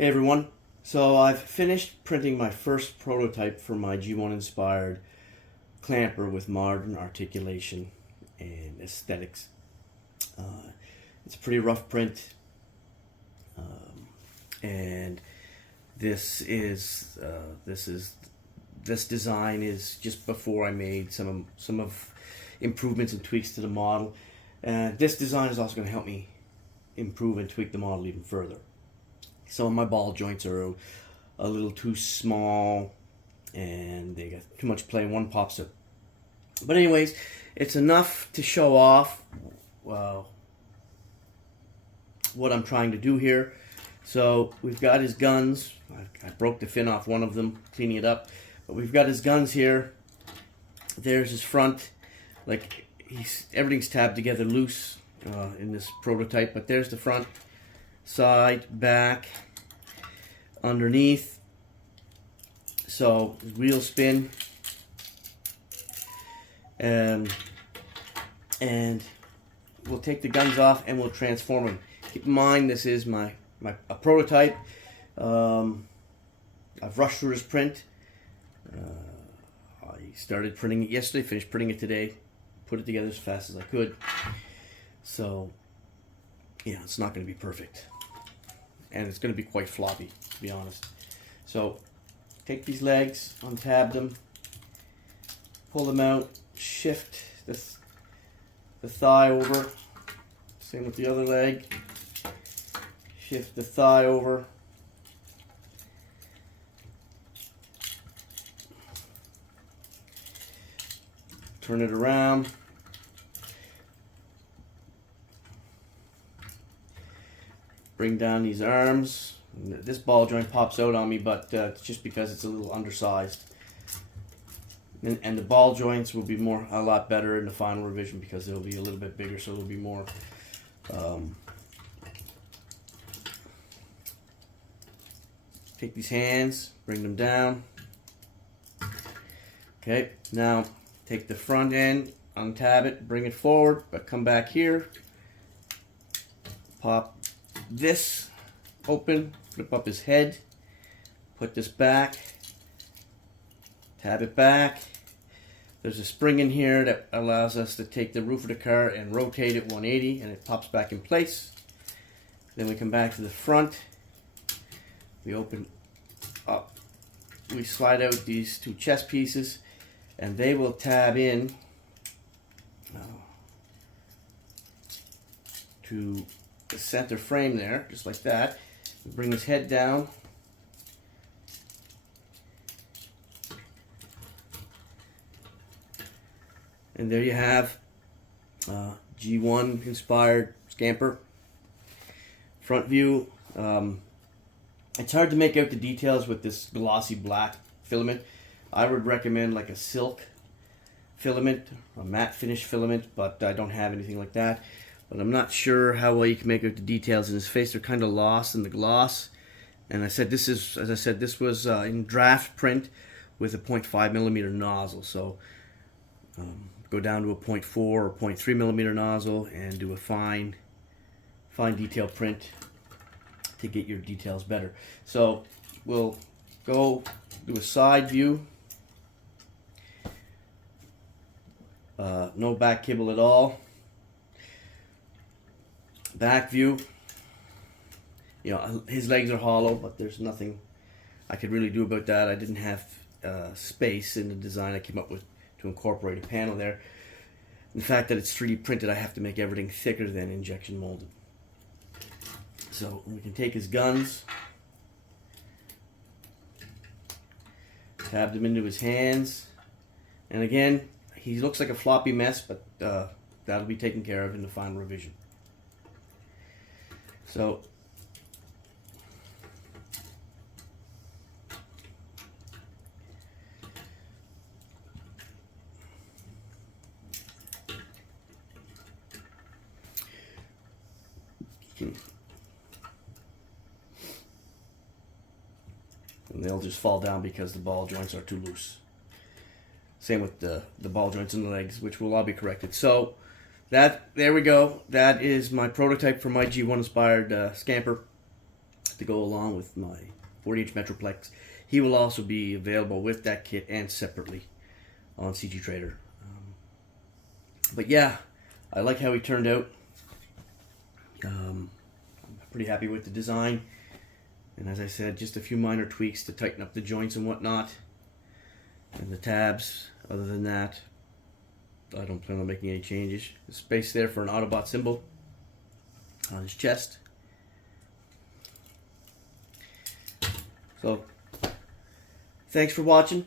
Hey everyone, so I've finished printing my first prototype for my G1 inspired clamper with modern articulation and aesthetics. It's a pretty rough print, and this design is just before I made some of improvements and tweaks to the model. This design is also going to help me improve and tweak the model even further. Some of my ball joints are a little too small and they got too much play and one pops up. But anyways, it's enough to show off what I'm trying to do here. So we've got his guns. I broke the fin off one of them, cleaning it up. But we've got his guns here. There's his front. Like everything's tabbed together loose in this prototype. But there's the front, side, back, underneath. So wheel spin, and we'll take the guns off and we'll transform them. Keep in mind, this is a prototype. I've rushed through this print. I started printing it yesterday, finished printing it today, put it together as fast as I could. So yeah, it's not going to be perfect, and it's going to be quite floppy, to be honest. So take these legs, untab them, pull them out, shift the thigh over. Same with the other leg. Shift the thigh over. Turn it around. Bring down these arms. This ball joint pops out on me, but it's just because it's a little undersized. And the ball joints will be a lot better in the final revision because they'll be a little bit bigger, so it'll be more take these hands, bring them down. Okay, now take the front end, untab it, bring it forward, but come back here, pop this open, flip up his head, put this back, tab it back. There's a spring in here that allows us to take the roof of the car and rotate it 180, and it pops back in place. Then we come back to the front. We open up, we slide out these two chest pieces, and they will tab in to the center frame there, just like that. We bring his head down. And there you have G1 inspired Scamper. Front view. It's hard to make out the details with this glossy black filament. I would recommend like a silk filament, a matte finish filament, but I don't have anything like that. But I'm not sure how well you can make out the details in his face. They're kind of lost in the gloss. And I said this is, as I said, this was in draft print with a 0.5 millimeter nozzle. So go down to a 0.4 or 0.3 millimeter nozzle and do a fine detail print to get your details better. So we'll go do a side view. No back kibble at all. Back view. You know, his legs are hollow, but there's nothing I could really do about that. I didn't have space in the design I came up with to incorporate a panel there. The fact that it's 3D printed, I have to make everything thicker than injection molded. So we can take his guns, tab them into his hands, and again, he looks like a floppy mess, but that'll be taken care of in the final revision. So and they'll just fall down because the ball joints are too loose. Same with the ball joints in the legs, which will all be corrected. So there we go. That is my prototype for my G1 inspired Scamper. to go along with my 40-inch Metroplex. He will also be available with that kit and separately on CG Trader. But yeah, I like how he turned out. I'm pretty happy with the design. And as I said, just a few minor tweaks to tighten up the joints and whatnot. And the tabs. Other than that, I don't plan on making any changes. There's space there for an Autobot symbol on his chest. So, thanks for watching.